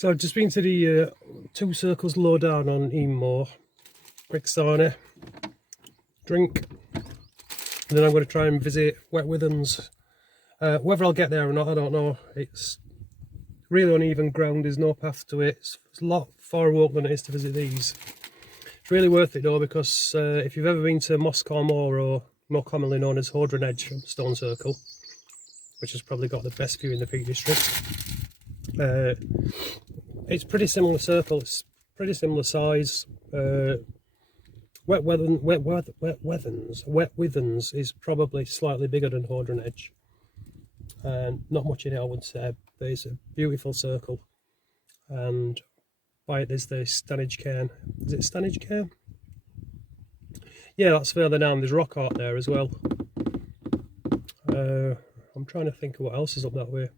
So I've just been to the 2 circles low down on Eyam Moor, quick sauna, drink, and then I'm going to try and visit Wet Wtihens. Whether I'll get there or not, I don't know. It's really uneven ground, there's no path to it. It's a lot far walk than it is to visit these. It's really worth it though, because if you've ever been to Eyam Moor, or more commonly known as Withens Stone Circle, which has probably got the best view in the Peak District, it's pretty similar circle, it's pretty similar size. Wet Withens is probably slightly bigger than Withens, and not much in it I would say, but it's a beautiful circle. And by it there's the Stanage Cairn. Is it Stanage Cairn? Yeah, that's further down. There's rock art there as well. I'm trying to think of what else is up that way.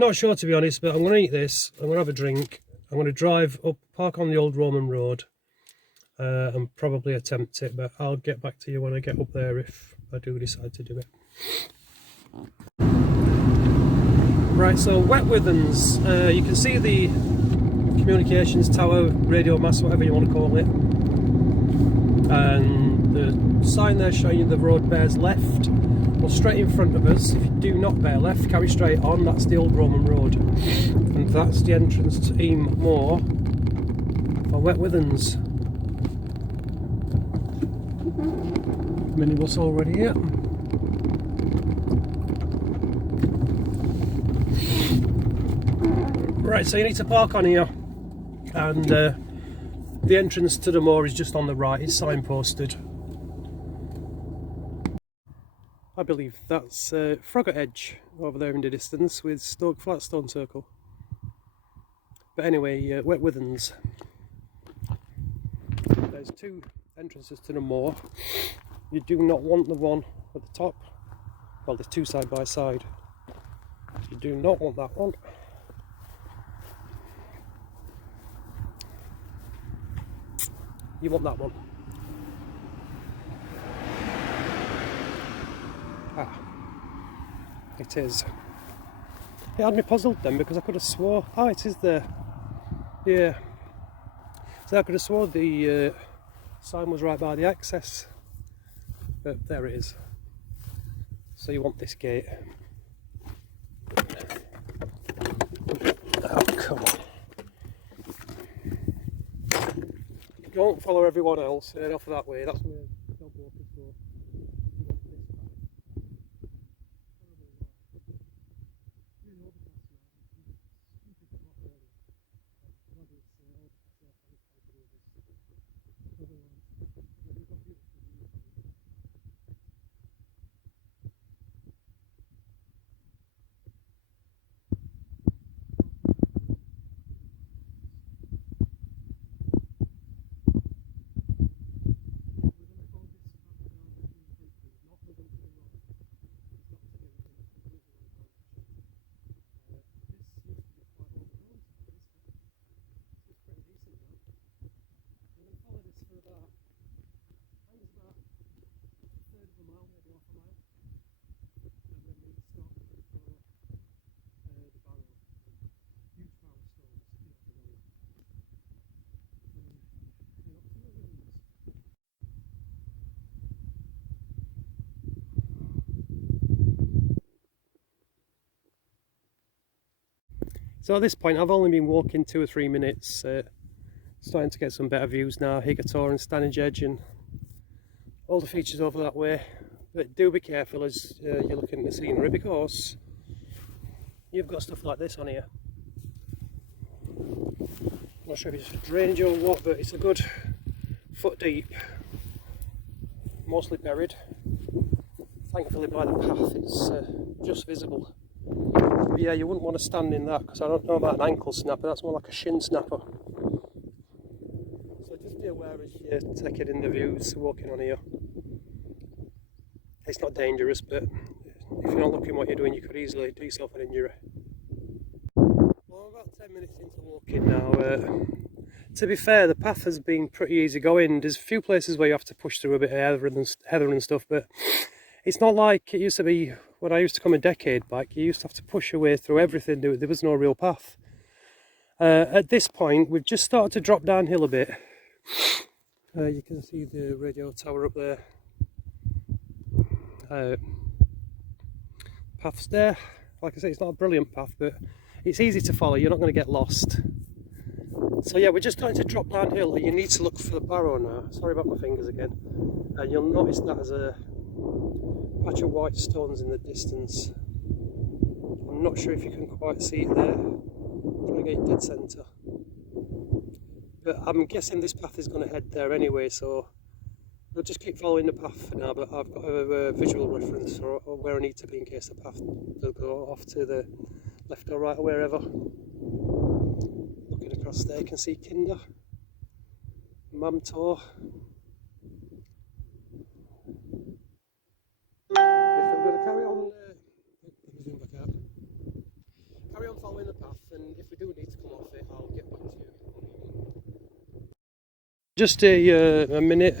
Not sure to be honest, but I'm going to eat this, I'm going to have a drink, I'm going to drive up, park on the old Roman road, and probably attempt it, but I'll get back to you when I get up there if I do decide to do it. Right, so Wet Withens, you can see the communications tower, radio mast, whatever you want to call it, and the sign there showing you the road bears left. Well, straight in front of us, if you do not bear left, carry straight on, that's the old Roman road, and that's the entrance to Eyam Moor for Wet Withens. Minibus already here. Right, so you need to park on here, and the entrance to the moor is just on the right, it's signposted. I believe that's Frogger Edge over there in the distance with Stoke Flat Stone Circle. But anyway, Wet Withens. There's 2 entrances to the moor. You do not want the one at the top. Well, there's 2 side by side. You do not want that one. You want that one. Ah, it is. It had me puzzled then, because I could have swore. Oh, it is there. Yeah. So I could have swore the sign was right by the access, but there it is. So you want this gate. Oh, come on. Don't follow everyone else, head off that way, that's where dog walkers go. So at this point I've only been walking 2 or 3 minutes, starting to get some better views now, Higator and Stanage Edge and all the features over that way. But do be careful as you're looking at the scenery, because you've got stuff like this on here. I'm not sure if it's drainage or what, but it's a good foot deep, mostly buried. Thankfully by the path it's just visible. But yeah, you wouldn't want to stand in that, because I don't know about an ankle snapper, that's more like a shin snapper. So just be aware as you're taking in the views, walking on here. It's not dangerous, but if you're not looking what you're doing, you could easily do yourself an injury. Well, I'm about 10 minutes into walking now. To be fair, the path has been pretty easy going. There's a few places where you have to push through a bit of heather and stuff, but it's not like it used to be when I used to come a decade back. You used to have to push your way through everything. There was no real path. At this point, we've just started to drop downhill a bit. You can see the radio tower up there. Path's there. Like I say, it's not a brilliant path, but it's easy to follow. You're not going to get lost. So yeah, we're just starting to drop downhill, and you need to look for the barrow now. Sorry about my fingers again. And you'll notice that there's a patch of white stones in the distance. I'm not sure if you can quite see it there. I'm trying to get it dead centre. But I'm guessing this path is going to head there anyway, so we'll just keep following the path for now, but I've got a visual reference or where I need to be in case the path does go off to the left or right or wherever. Looking across there, you can see Kinder, Mamtor. I'm going to carry on, let me zoom back out. Carry on following the path, and if we do need to come off it, I'll get back to you. Just a minute,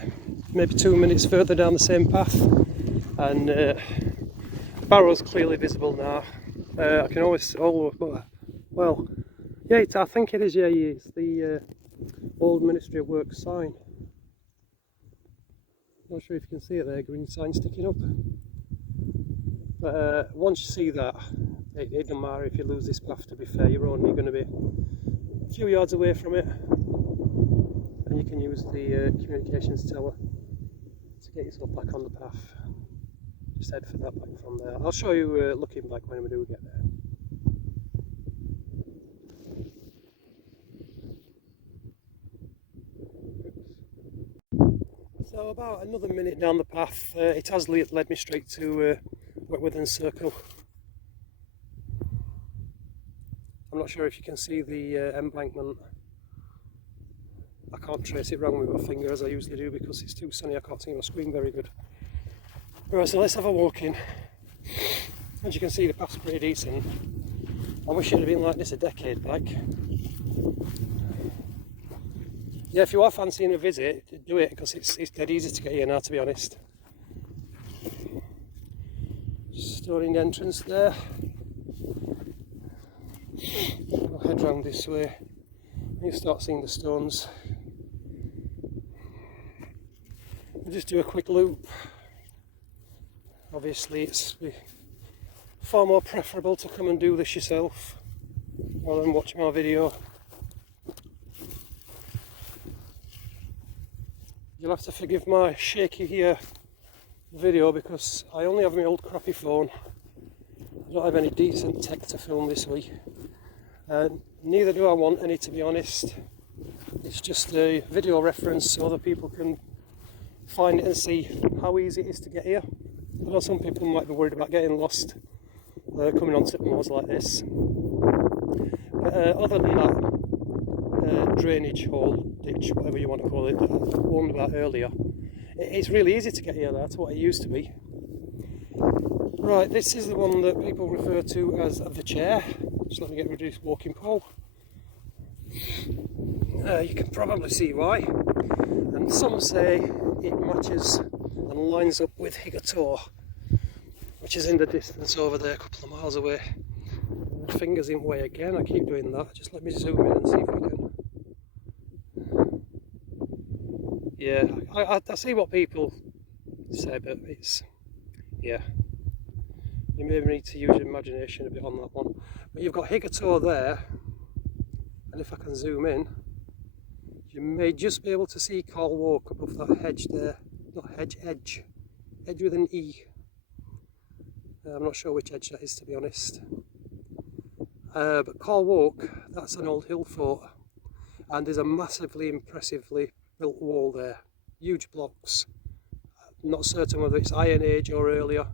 maybe 2 minutes further down the same path, and the barrow's clearly visible now. I can always, well, yeah, I think it is, yeah, it's the old Ministry of Works sign. Not sure if you can see it there, green sign sticking up. But once you see that, it doesn't matter if you lose this path, to be fair, you're only going to be a few yards away from it. And you can use the communications tower to get yourself back on the path. Just head for that back from there. I'll show you looking back when we do get there. So about another minute down the path, it has led me straight to Wet Wtihens Circle. I'm not sure if you can see the embankment. I can't trace it round with my finger as I usually do because it's too sunny, I can't see my screen very good. Right, so let's have a walk in. As you can see, the path's pretty decent. I wish it had been like this a decade back. Yeah, if you are fancying a visit, do it, because it's dead easy to get here now, to be honest. Just storing the entrance there. I'll head round this way. You start seeing the stones. We'll just do a quick loop. Obviously it's far more preferable to come and do this yourself rather than watch my video. You'll have to forgive my shaky video because I only have my old crappy phone. I don't have any decent tech to film this week. Neither do I want any, to be honest. It's just a video reference so that people can find it and see how easy it is to get here. I know some people might be worried about getting lost coming onto moors like this. But other than that, drainage hole, ditch, whatever you want to call it, that I warned about earlier, it's really easy to get here. That's what it used to be. Right, this is the one that people refer to as the chair. Just let me get rid of this walking pole. You can probably see why. And some say it matches and lines up with Higator, which is in the distance over there, a couple of miles away. My finger's in way again, I keep doing that. Just let me zoom in and see if we can. Yeah, I see what people say, but it's, yeah. You maybe need to use your imagination a bit on that one. But you've got Higator there, and if I can zoom in, you may just be able to see Carl Walk above that hedge there. Not hedge, edge. Edge with an E. I'm not sure which edge that is, to be honest. But Carl Walk, that's an old hill fort. And there's a massively impressively built wall there. Huge blocks. Not certain whether it's Iron Age or earlier.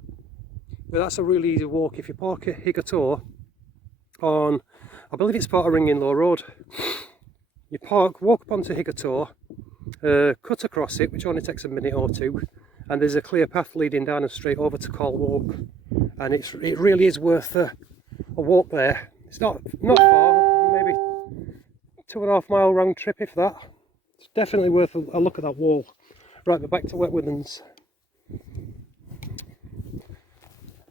But that's a really easy walk. If you park at Higator on, I believe it's part of Ringing-Low Road. You walk up onto Higator, cut across it, which only takes a minute or two, and there's a clear path leading down and straight over to Carl Walk. And it really is worth a walk there. It's not far, maybe 2.5 mile round trip if that. It's definitely worth a look at that wall. Right, but back to Wet Wtihens.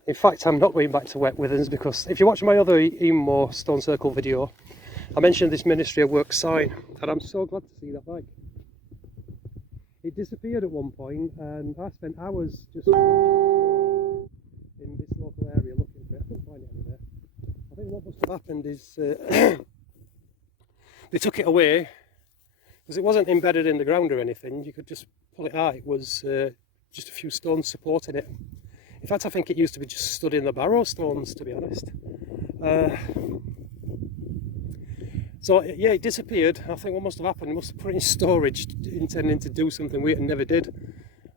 In fact, I'm not going back to Wet Wtihens because if you watch my other Eyam Moor Stone Circle video, I mentioned this Ministry of Work sign, and I'm so glad to see that bike. It disappeared at one point, and I spent hours just in this local area looking for it. I couldn't find it anywhere. I think what must have happened is they took it away because it wasn't embedded in the ground or anything. You could just pull it out. It was just a few stones supporting it. In fact, I think it used to be just stood in the barrow stones, to be honest. So yeah, it disappeared. I think what must have happened, it must have put it in storage, intending to do something we never did.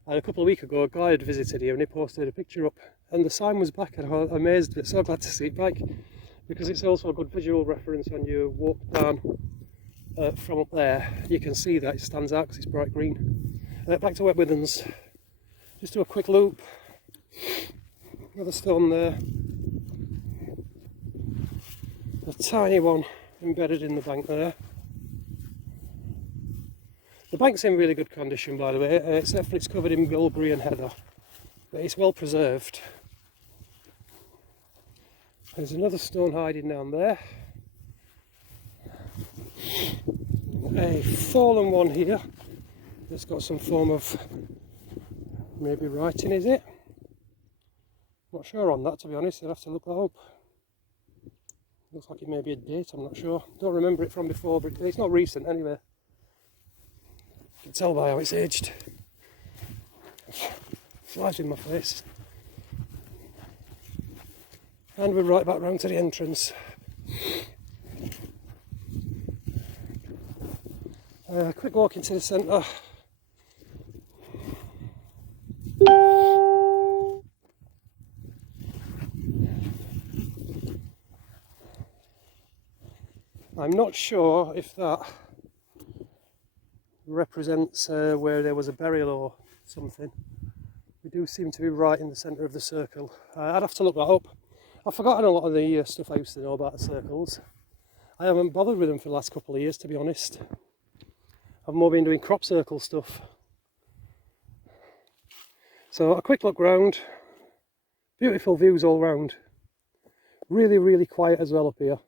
And a couple of weeks ago, a guy had visited here and he posted a picture up, and the sign was back, and I was amazed, but so glad to see it back, because it's also a good visual reference when you walk down from up there. You can see that it stands out because it's bright green. Back to Wet Wtihens. Just do a quick loop. Another stone there. A tiny one embedded in the bank there. The bank's in really good condition, by the way, except for it's covered in bilberry and heather, but it's well preserved. There's another stone hiding down there. A fallen one here that's got some form of maybe writing, is it? Not sure on that, to be honest. I'll have to look that up. Looks like it may be a date, I'm not sure. Don't remember it from before, but it's not recent anyway. You can tell by how it's aged. Flies in my face. And we're right back round to the entrance. Quick walk into the centre. I'm not sure if that represents where there was a burial or something. We do seem to be right in the centre of the circle. I'd have to look that up. I've forgotten a lot of the stuff I used to know about the circles. I haven't bothered with them for the last couple of years, to be honest. I've more been doing crop circle stuff. So a quick look round. Beautiful views all round. Really, really quiet as well up here.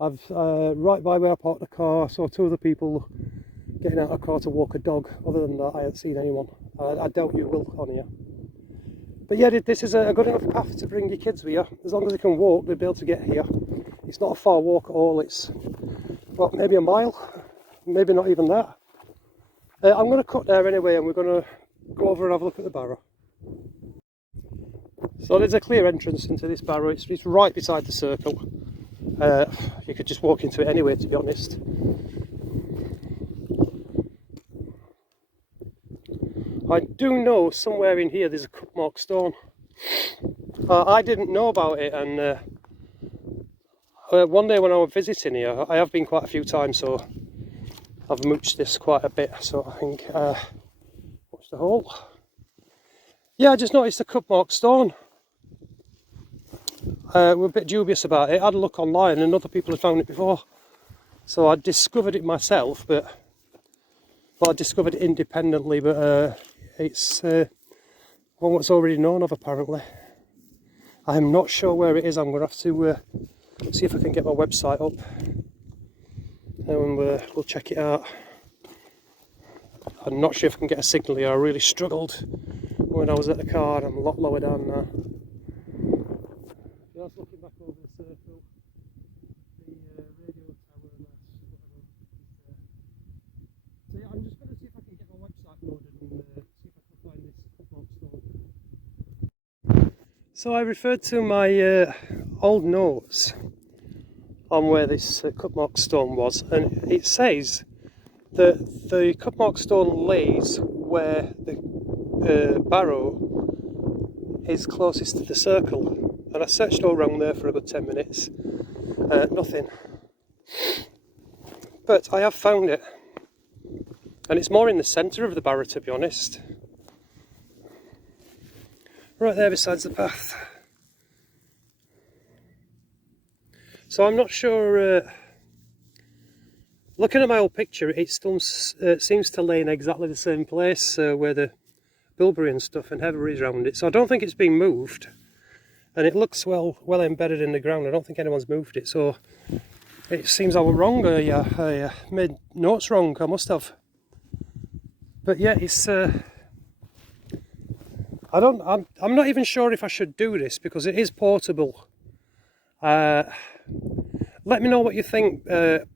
I've right by where I parked the car, saw two other people getting out of the car to walk a dog. Other than that, I haven't seen anyone. I doubt you will on here. But yeah, this is a good enough path to bring your kids with you. As long as they can walk, they'll be able to get here. It's not a far walk at all. It's what, maybe a mile, maybe not even that. I'm going to cut there anyway, and we're going to go over and have a look at the barrow. So there's a clear entrance into this barrow. It's right beside the circle. You could just walk into it anyway, to be honest. I do know somewhere in here there's a cup mark stone. I didn't know about it, and one day when I was visiting here, I have been quite a few times, so I've mooched this quite a bit. So I think, what's the hole? Yeah, I just noticed a cup mark stone. We're a bit dubious about it. I had a look online and other people had found it before. So I discovered it myself, well, I discovered it independently, but it's one that's already known of apparently. I'm not sure where it is. I'm going to have to see if I can get my website up and we'll check it out. I'm not sure if I can get a signal here. I really struggled when I was at the car, and I'm a lot lower down now. Just looking back over the circle, the radio tower and that, whatever. So yeah, I'm just going to see if I can get my website loaded and see if I can find this cup mark stone. So I referred to my old notes on where this cup mark stone was, and it says that the cup mark stone lays where the barrow is closest to the circle. And I searched all around there for a good 10 minutes, nothing. But I have found it, and it's more in the centre of the barrow, to be honest. Right there beside the path. So I'm not sure, looking at my old picture, it still seems to lay in exactly the same place where the bilberry and stuff and heather is around it. So I don't think it's been moved. And it looks well embedded in the ground. I don't think anyone's moved it, so It seems I was wrong. I made notes wrong. I must have. But yeah, it's. I'm not even sure if I should do this because it is portable. Let me know what you think. I'm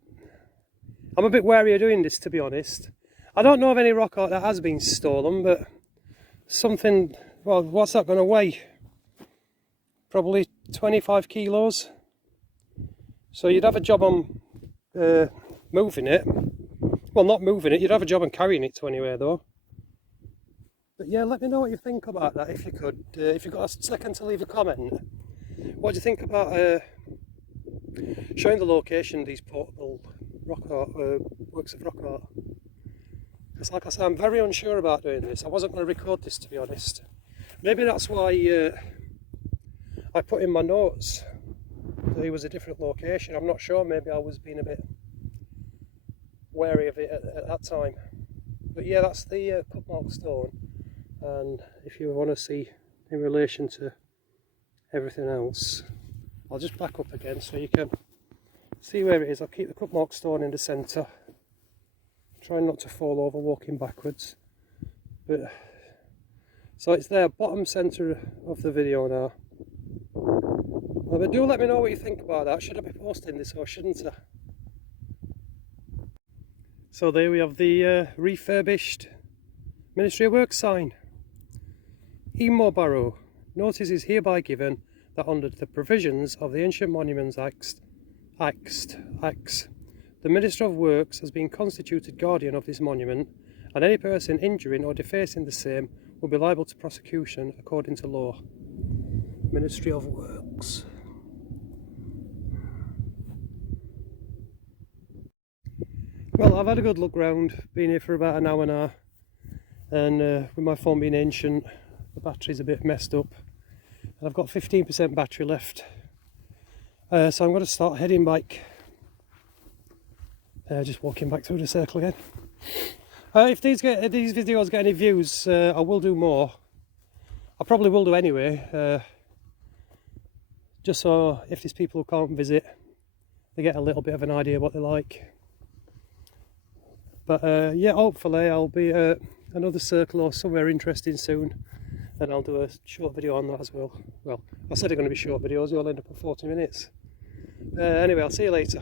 a bit wary of doing this, to be honest. I don't know of any rock art that has been stolen, but something. Well, what's that going to weigh? Probably 25 kilos. So you'd have a job on moving it. Well, not moving it, you'd have a job on carrying it to anywhere though. But yeah, let me know what you think about that if you could. If you've got a second to leave a comment. What do you think about showing the location of these portable rock art, works of rock art? Because like I said, I'm very unsure about doing this. I wasn't going to record this, to be honest. Maybe that's why I put in my notes that it was a different location. I'm not sure, maybe I was being a bit wary of it at that time. But yeah, that's the Cupmark stone, and if you want to see in relation to everything else, I'll just back up again so you can see where it is. I'll keep the Cupmark stone in the centre, trying not to fall over walking backwards. But so it's there, bottom centre of the video now. But do let me know what you think about that. Should I be posting this or shouldn't I? So there we have the refurbished Ministry of Works sign. Eyam Moor barrow. Notice is hereby given that under the provisions of the Ancient Monuments Act, the Minister of Works has been constituted guardian of this monument, and any person injuring or defacing the same will be liable to prosecution according to law. Ministry of Works. Well, I've had a good look round, been here for about an hour now, and with my phone being ancient, the battery's a bit messed up. And I've got 15% battery left, so I'm going to start heading back, just walking back through the circle again. If these videos get any views, I will do more. I probably will do anyway, just so if there's people who can't visit, they get a little bit of an idea what they're like. But yeah, hopefully I'll be at another circle or somewhere interesting soon, and I'll do a short video on that as well. Well, I said they're going to be short videos, they'll end up at 40 minutes. Anyway, I'll see you later.